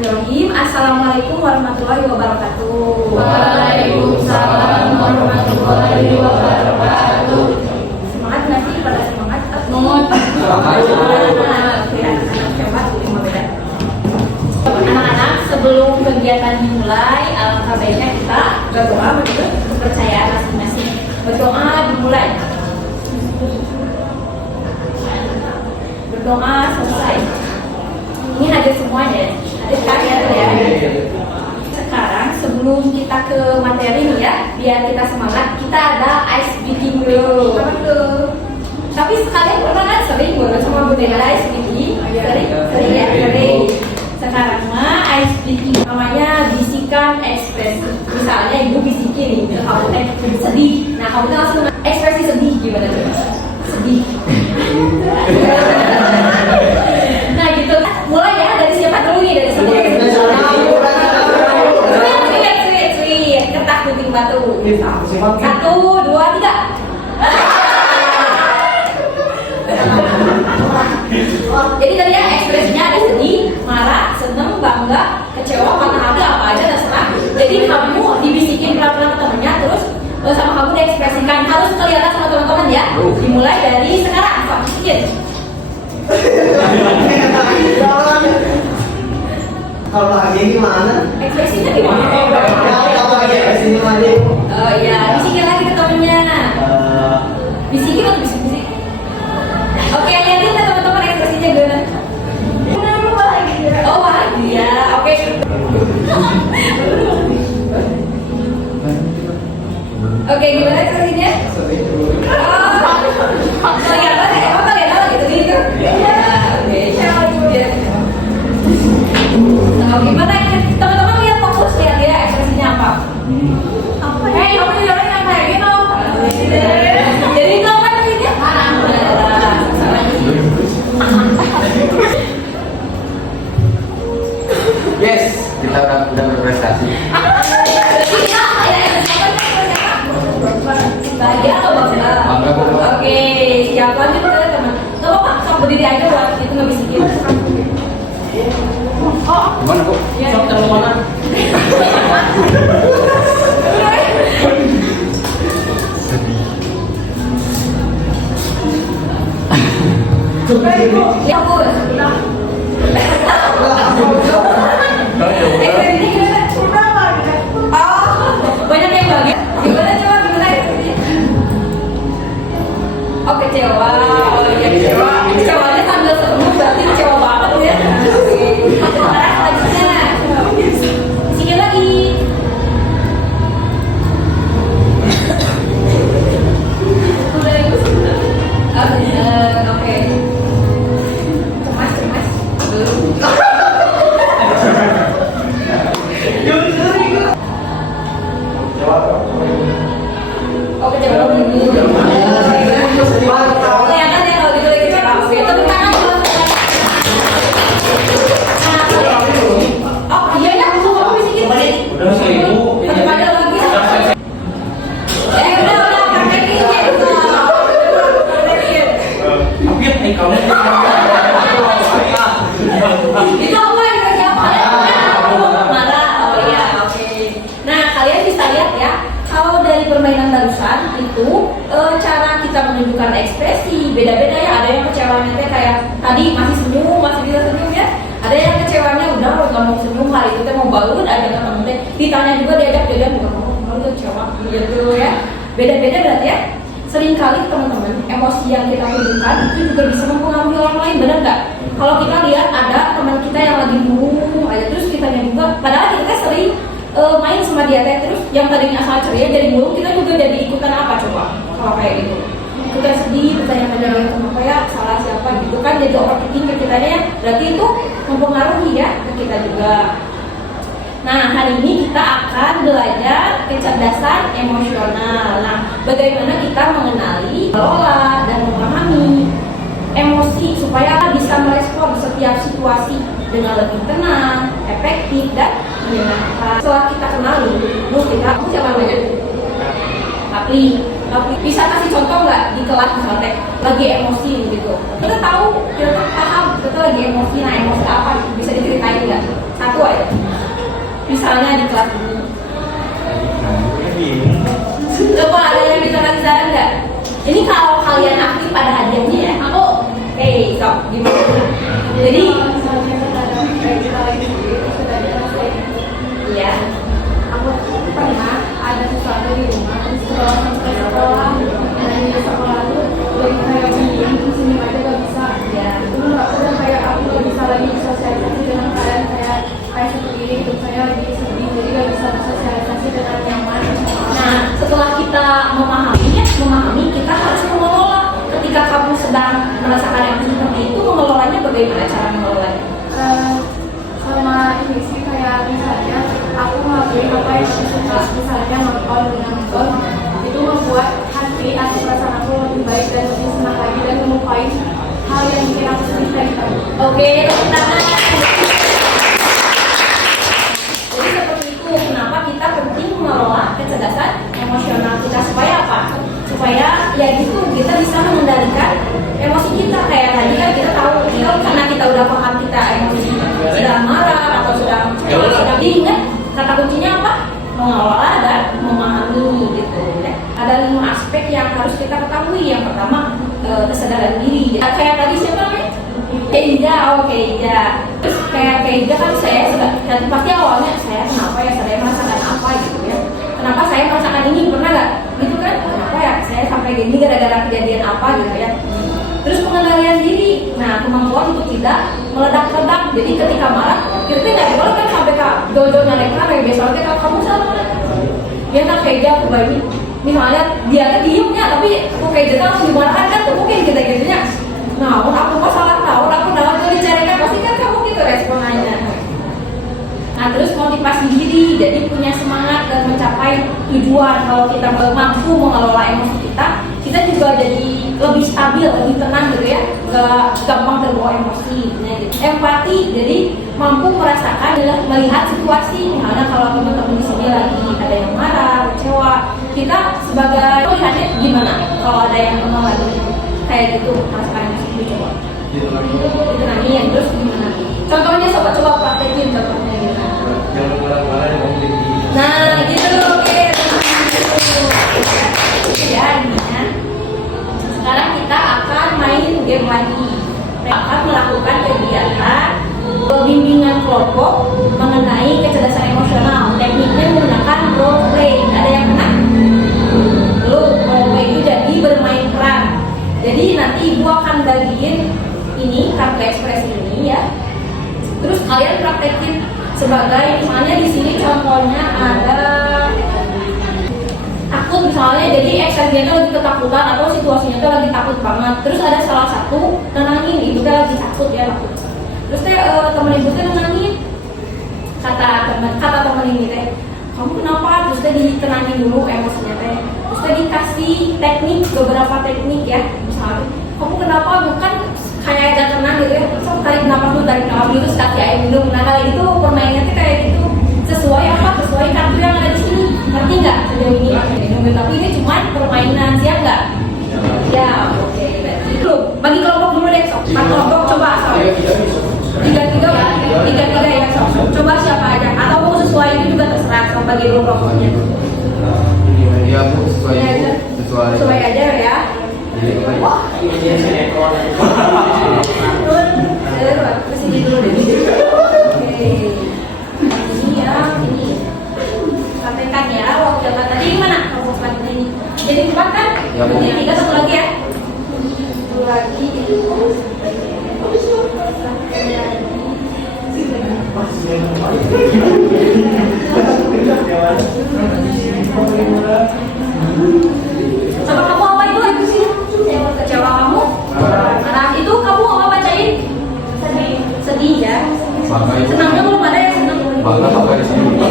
Bismillahirrahmanirrahim. Assalamualaikum warahmatullahi wabarakatuh. Waalaikumsalam warahmatullahi wabarakatuh. Semangat nggak sih? Pada semangat? Semangat. Anak-anak, sebelum kegiatan dimulai, alangkah baiknya kita berdoa menurut kepercayaan masing-masing. Berdoa dimulai. Berdoa selesai. Ini ada semuanya. Ada kalian ya. Sekarang sebelum kita ke materi nih ya, biar kita semangat, kita ada ice breaking dulu. Apa tuh? Tapi sekalian pernah kan sering banget sama Bunda ice breaking? Sering ya, sering. Sekarang mah ice breaking namanya bisikan ekspresi. Misalnya ibu bisikin nih, kamu teh sedih. Nah kamu teh langsung ekspresi sedih gimana tuh? Sedih. Nah gitu. Mulai ya dari siapa dulu nih? Dari siapa? Sweet. Kertas gunting batu. 1, 2, 3. Jadi tadi ya ekspresinya ada sedih, marah, seneng, bangga, kecewa, patah hati, apa aja terserah. Jadi kamu dibisikin pelan-pelan ke temennya, terus sama kamu diekspresikan. Harus kelihatan sama teman-teman ya. Dimulai dari sekarang, Pak bisikin. Kalau lagi gimana? Ekspresinya gimana? Kalau lagi ekspresinya mana? Oh iya, bisikin lagi ke temennya. Bisikin atau bisik-bisik? Oke, lihatin ke teman-teman ekspresinya gimana? Oh bahagia, oke. Oke, gimana ekspresinya? Oh, kelihatan ya? Emang kelihatan gitu? Ya, oke. Nah, gimana teman-teman lihat fokus lihat ya ekspresinya apa? Hei, kamu jadi orang yang kayak gitu. Jadi itu apa maksudnya? Yes, kita udah berprestasi. Bahagia atau bangga? Bangga, Bu. Oke, siap lanjut ke teman. Gak apa-apa, sok berdiri aja buat itu nggak bisikin. Gimana, Bu? Sok taruh mana? Ya bos. Ekspresinya gimana? Oh, banyak yang bahagia. Gimana coba gimana ekspresinya? Oh kecewa. Oh iya kecewa. Kecewanya sambil senyum berarti kecewa banget ya. Oke. Sekarang selanjutnya. Sikit lagi. Oke. Cemas. Oh kecewa dulu. Kelihatan ya kalau gitu lagi kecewa. Oke, tepuk tangan buat oh iya ya, kamu bisikin. Udah 1000. Ada lagi. Udah praktekin ya. Apit nih kamu. Itu apa ekspresi apa? Marah. Oh iya, oke. Nah, kalian bisa lihat ya, kalau dari permainan barusan itu cara kita menunjukkan ekspresi beda-beda ya. Ada yang kecewanya teh kayak tadi masih senyum, masih bisa senyum ya. Ada yang kecewanya udah nggak mau senyum, hari itu teh mau balut aja ke temen teh. Ditanya juga diajak nggak mau kecewa gitu ya. Beda-beda berarti ya. Seringkali teman-teman emosi yang kita tunjukkan itu juga bisa mempengaruhi orang lain, benar nggak? Kalau kita lihat ada teman kita yang lagi murung aja terus kitanya juga, padahal kita sering main sama dia teh terus yang tadinya asal ceria jadi murung, kita juga jadi ikutan apa coba kalau kayak gitu? Ikutan sedih, bertanya-tanya kenapa ya, salah siapa gitu kan, jadi overthinking ke kitanya ya, berarti itu mempengaruhi ya ke kita juga. Nah, hari ini kita akan belajar kecerdasan emosional. Nah, bagaimana kita mengenali, mengelola, dan memahami emosi supaya bisa merespon setiap situasi dengan lebih tenang, efektif, dan menyenangkan. Setelah kita kenali, terus kita siapa namanya? Apli. Tapi bisa kasih contoh nggak di kelas misalnya lagi emosi gitu. Kita tahu, kita paham, kita tuh lagi emosi, nah emosi apa gitu. Bisa diceritain nggak? Satu aja. Misalnya di kelas ini. Coba ada yang bisa kasih saran nggak? Ini kalau kalian aktif pada hadiahnya ya. Aku, sok gimana? Jadi, iya. Aku pernah ada sesuatu di rumah, terus setelah sampai sekolah, dan di sekolah tuh lagi kayak bingung, di sini aja gak bisa. Ya. Itu udah kayak aku gak bisa lagi bersosialisasi dengan kalian kayak seperti ini, hidup saya lagi sedih, jadi gak bisa bersosialisasi dengan nyaman. Nah, setelah kita memahami, kita harus mengelola. Ketika kamu sedang merasakan emosi seperti itu, mengelolanya bagaimana cara mengelolanya? Sama ini sih kayak misalnya aku ngelakuin apa yang aku suka, misalnya nonton itu membuat hati atau perasaan aku lebih baik dan lebih senang lagi dan melupain hal yang bikin aku sedih tadi. Oke, tepuk tangan. Jadi seperti itu, kenapa kita penting mengelola kecerdasan emosional kita supaya apa? Supaya ya gitu kita bisa mengendalikan emosi kita. Kayak tadi kan kita tahu, karena kita udah paham kita emosi sedang marah atau sedang diingat kata kuncinya apa? Mengelola dan memahami gitu ya. Ada 5 aspek yang harus kita ketahui. Yang pertama kesadaran diri. Kayak tadi siapa namanya? Keija, Terus kayak Keija kan dan pasti awalnya saya kenapa ya saya merasakan apa gitu ya? Kenapa saya merasakan ini, pernah nggak? Gitu kan? Kenapa ya saya sampai gini gara-gara kejadian apa gitu ya? Terus pengendalian diri, nah kemampuan untuk tidak meledak-ledak. Jadi ketika marah, kita nggak boleh kan sampai ke jauh-jauh nyalekkan, kayak besoknya kalau kamu salah, dia tak Keija aku bagi. Misalnya dia ada diemnya, tapi aku Keija langsung dimarahan kan, tuh mungkin kita gitunya. Nah, aku masalah tahu, aku dalam tuh dicarikan, pasti kan kamu gitu responnya. Nah, terus motivasi diri, jadi punya semangat dan mencapai tujuan. Kalau kita mampu mengelola emosi kita juga jadi lebih stabil, lebih tenang gitu ya, gak gampang terbawa emosi. Gitu. Empati, jadi mampu merasakan dan melihat situasi. Misalnya kalau teman-teman di sini lagi ada yang marah, kecewa, kita sebagai melihatnya gimana? Kalau ada yang lagi kayak gitu, merasakan emosi itu coba. Ditenangin, terus gimana? Contohnya coba praktekin contohnya gimana? Jangan marah-marah ya, Nah, gitu oke. Ya, sekarang kita akan main game lagi. Kita akan melakukan kegiatan bimbingan kelompok mengenai kecerdasan emosional. Tekniknya menggunakan role play. Ada yang kenal? Belum. Role play itu jadi bermain peran. Jadi nanti ibu akan bagiin ini kartu ekspresi ini ya. Terus kalian praktekin sebagai misalnya di sini contohnya ada takut misalnya, jadi ekspresinya lagi ketakutan atau situasinya tuh lagi takut banget. Terus ada salah satu nenangin, ibu tuh lagi takut ya takut. Terus temen ibu tuh nenangin, kata temen ini teh, kamu kenapa? Terus ditenangin dulu emosinya teh. Terus dikasih teknik, beberapa teknik ya, misalnya kamu kenapa, bukan kayak agak tenang gitu ya, terus tarik nafas dulu, terus kasih air minum. Nah kali itu permainannya tuh kayak gitu, sesuai kartu yang ada di sini, ngerti nggak sejauh ini? Tapi ini cuma permainan, siap nggak? Ya, oke. Dulu bagi kelompok dulu deh, sok. Kelompok coba sok. Tiga ya sok. Coba siapa aja? Atau mau sesuai itu juga terserah, sok bagi dulu kelompoknya. Iya bu, sesuai aja ya. Wah, kesini dulu deh. Oke. Ini sampaikan ya waktu jabat tadi gimana? Kelompok selanjutnya ini. Jadi 4 kan? Ya, Bu. Jadi 3 satu lagi ya. Satu lagi. Sama kamu apa itu sih? Kecewa kamu? Nah itu kamu apa bacain? Sedih ya. Senangnya belum ada ya, senang. Bangga di sini.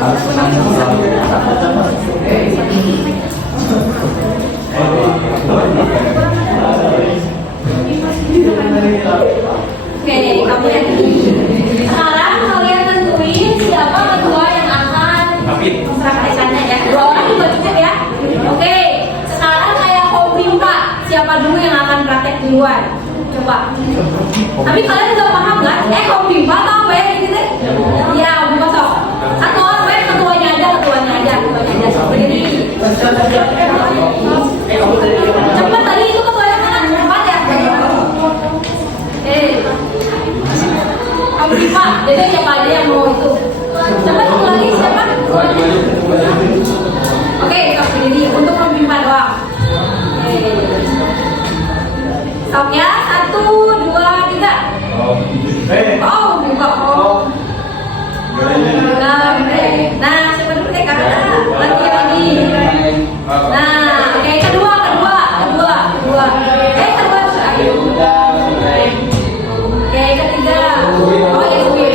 Harus senang selalu. Oke, kamu ya. Sekarang kalian tentuin siapa kedua yang akan memperaktekannya ya. 2 orang juga cukup ya. kamu yang akan praktek duluan. Coba. Tapi kalian udah paham nggak? Kok bimba atau apa ya ini teh? Ya, bimba sok. Atau apa? Ketuanya aja. Berdiri. Cepat tadi itu ketuanya mana? Cepat ya. Kamu bimba. Jadi siapa aja yang mau itu? Cepat satu lagi siapa? Oke, kita berdiri untuk membimba doang. Stop ya, 1, 2, 3. Oh, buka oh. Nah, siapa dulu deh kakak? Lagi. Nah, oke kedua. Kedua terakhir. Oke, ketiga. Oh ya, oke,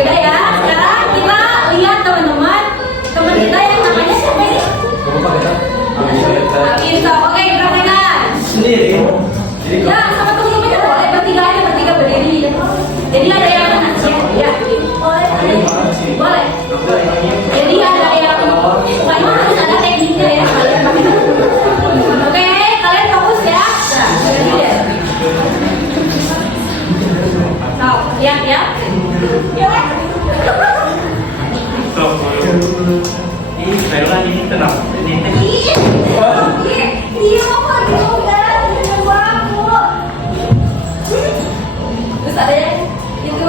udah ya. Sekarang kita lihat teman-teman, teman kita yang namanya siapa ini? Bisa, oke, perhatikan. Ya, sama teman-teman ya boleh bertiga berdiri. Jadi ada yang ya, boleh. Jadi ada yang memang harus ada tekniknya ya. Oke, kalian fokus ya. Nah, berdiri deh. So, lihat ya. Ini Thailand ini tenang. Terus ada yang itu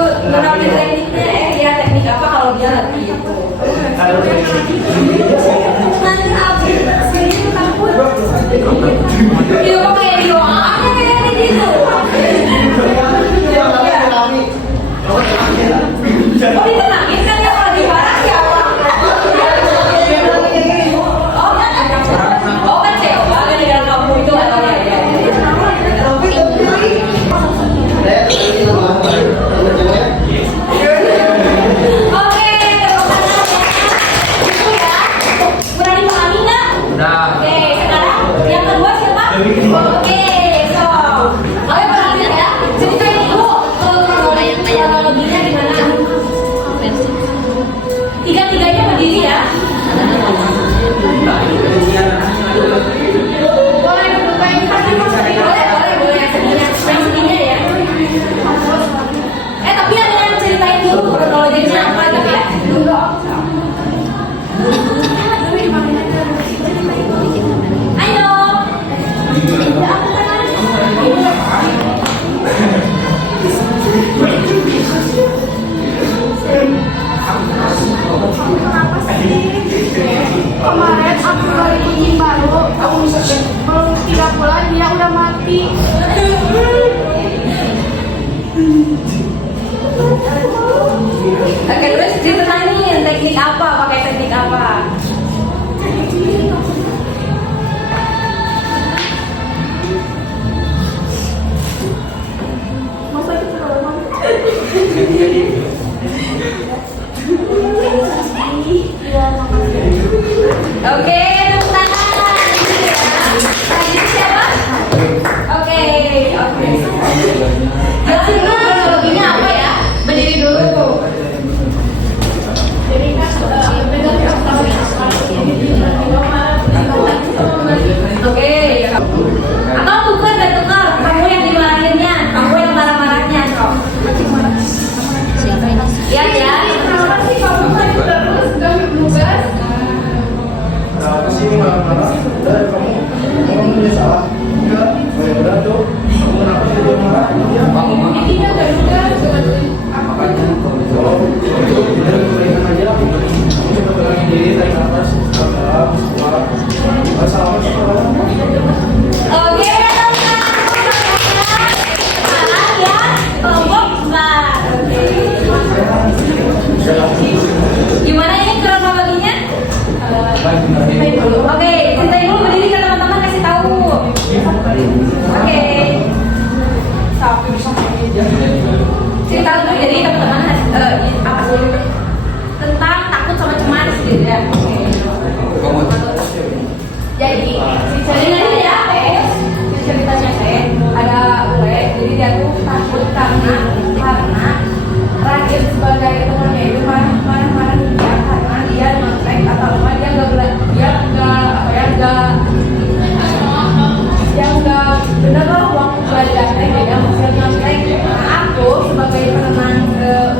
belajar teh beda maksudnya teh. Nah, aku sebagai penenang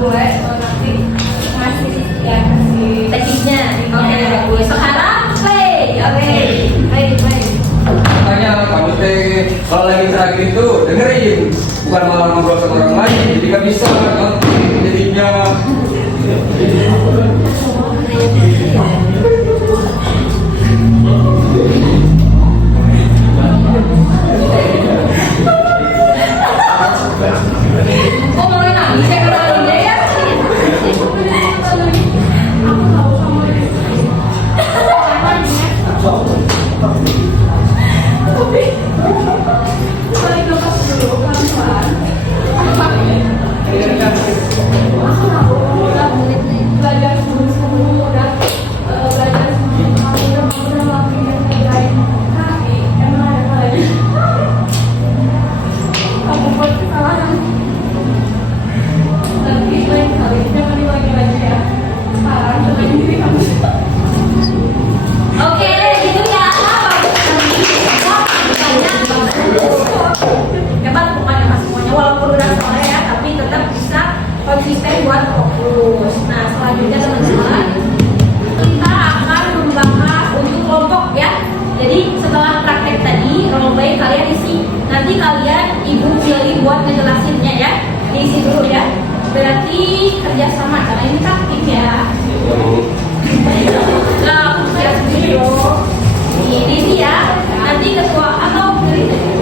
ule nanti masih ya kasih tekniknya. Oke, bagus. Sekarang play. Oke, play. Makanya kamu teh kalau lagi terakhir itu dengerin, bukan malah ngobrol sama orang lain. Jadi nggak bisa nanti jadinya. Kok mulai nangis ya kalau dia ya? belajar sebelum udah belajar sebelum kamu udah ngelakuin yang terbaik tapi emang ada kalanya kamu buat kesalahan tapi lain kali jangan diulangi lagi ya sekarang dengan diri kamu. Oke, gitu ya. Hebat pokoknya mas semuanya, walaupun udah sore ya, tapi tetap bisa konsisten buat fokus. Nah, selanjutnya teman-teman, kita akan membahas untuk kelompok ya. Jadi setelah praktek tadi, role play kalian isi. Nanti kalian ibu pilih buat ngejelasinnya ya. Diisi dulu ya. Berarti kerjasama, karena ini kan tim ya. Nah, ya sendiri dong. Ini ya. Nanti ketua atau pilih aja.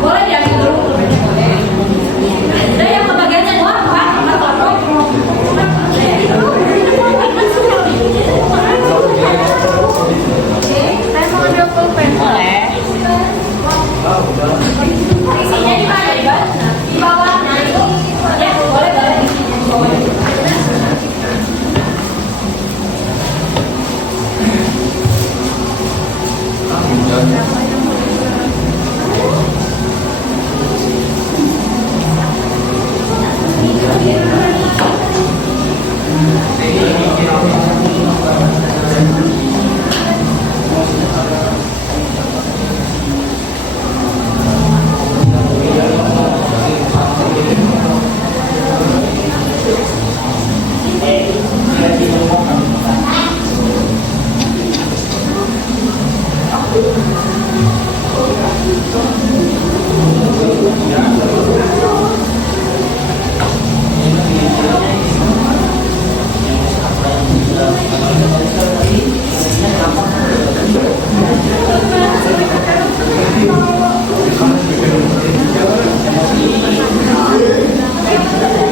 Boleh ya dulu. Ada yang kebagiannya doang kan? Saya mau ambil pulpen. Boleh. Isinya di mana? Di bawah. Nah, itu ya boleh di bawah.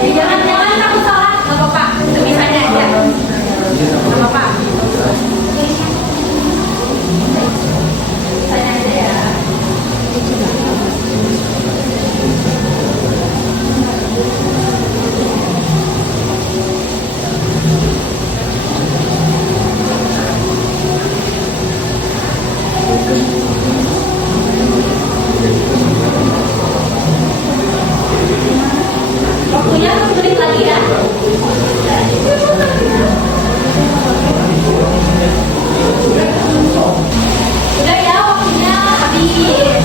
Jangan-jangan kamu salah, nggak apa-apa. Sebisanya aja. Nggak apa-apa. Bisanya aja ya. Waktunya 1 menit lagi ya. Udah ya, waktunya habis.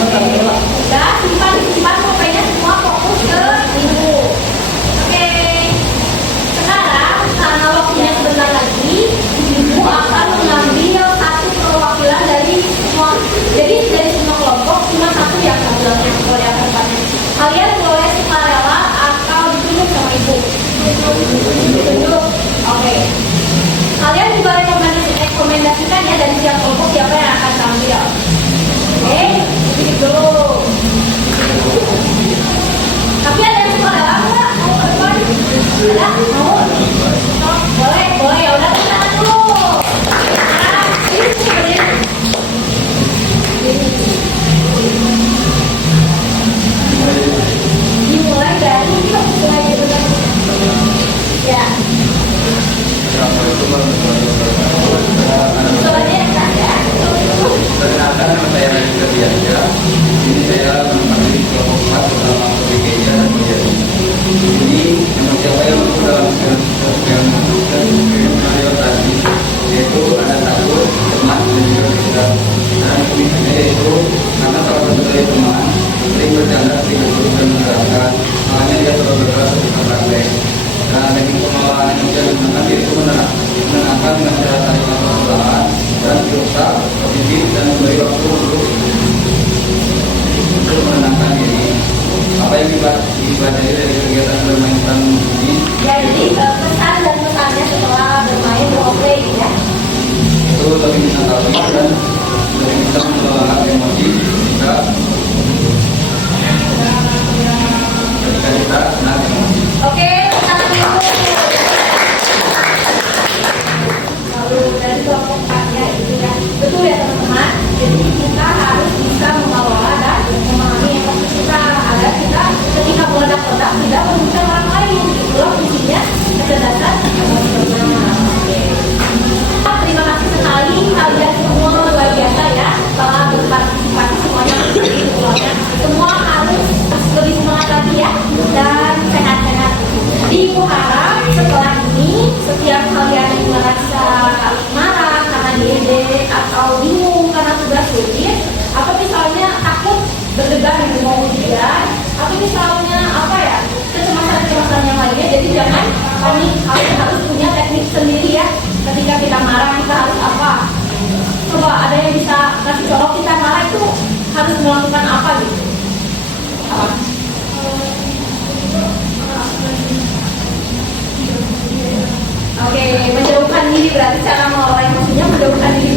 Udah, simpan pokoknya semua fokus ke ibu. Oke. Sekarang karena waktunya sebentar lagi, ibu akan mengambil satu perwakilan dari semua. Jadi dari semua kelompok cuma satu yang ambilnya boleh yang tempatnya. Kalian boleh sukarela atau ditunjuk sama ibu. Ditunjuk. Oke. Kalian juga rekomendasikan ya dari setiap kelompok siapa yang akan tampil. Oke, sedikit dulu. Tapi ada yang sukarela nggak? Mau perempuan? Ada? Mau? Boleh. Ya udah kita dulu. Nah, ini sebenarnya. Dimulai dari ya. Soalnya yang ada. Ternyata saya lagi kerja, ini saya mengambil kelompok 4 bersama PKJ dan PKJ. Jadi, yang siapa yang sudah terbuka, positif, dan memberi waktu untuk menenangkan diri. Apa yang dipelajari dari kegiatan bermain peran ini? Ya, jadi pesan dan pesannya setelah bermain role play ya. Itu lebih menanggapi dan lebih bisa mengelola emosi ketika kita senang emosi. Oke, tangan dulu. Lalu dari kelompok 4 ya itu ya. Betul ya teman-teman. Jadi kita harus bisa mengelola dan memahami emosi kita agar kita ketika meledak-ledak tidak merugikan orang lain. Itulah fungsinya kecerdasan emosional. Oke. Terima kasih sekali kalian semua luar biasa ya telah berpartisipasi semuanya. Semua harus lebih semangat lagi ya dan sehat-sehat. Ibu harap setelah ini setiap kalian merasa marah karena diedek atau bingung karena tugas sulit, atau misalnya takut berdebar di mau ujian, atau misalnya apa ya kecemasan yang lainnya. Jadi jangan panik, kalian harus punya teknik sendiri ya. Ketika kita marah kita harus apa? Coba ada yang bisa kasih contoh kita marah itu harus melakukan apa gitu? Apa? Oke, menjauhkan diri berarti cara mengelola emosinya menjauhkan diri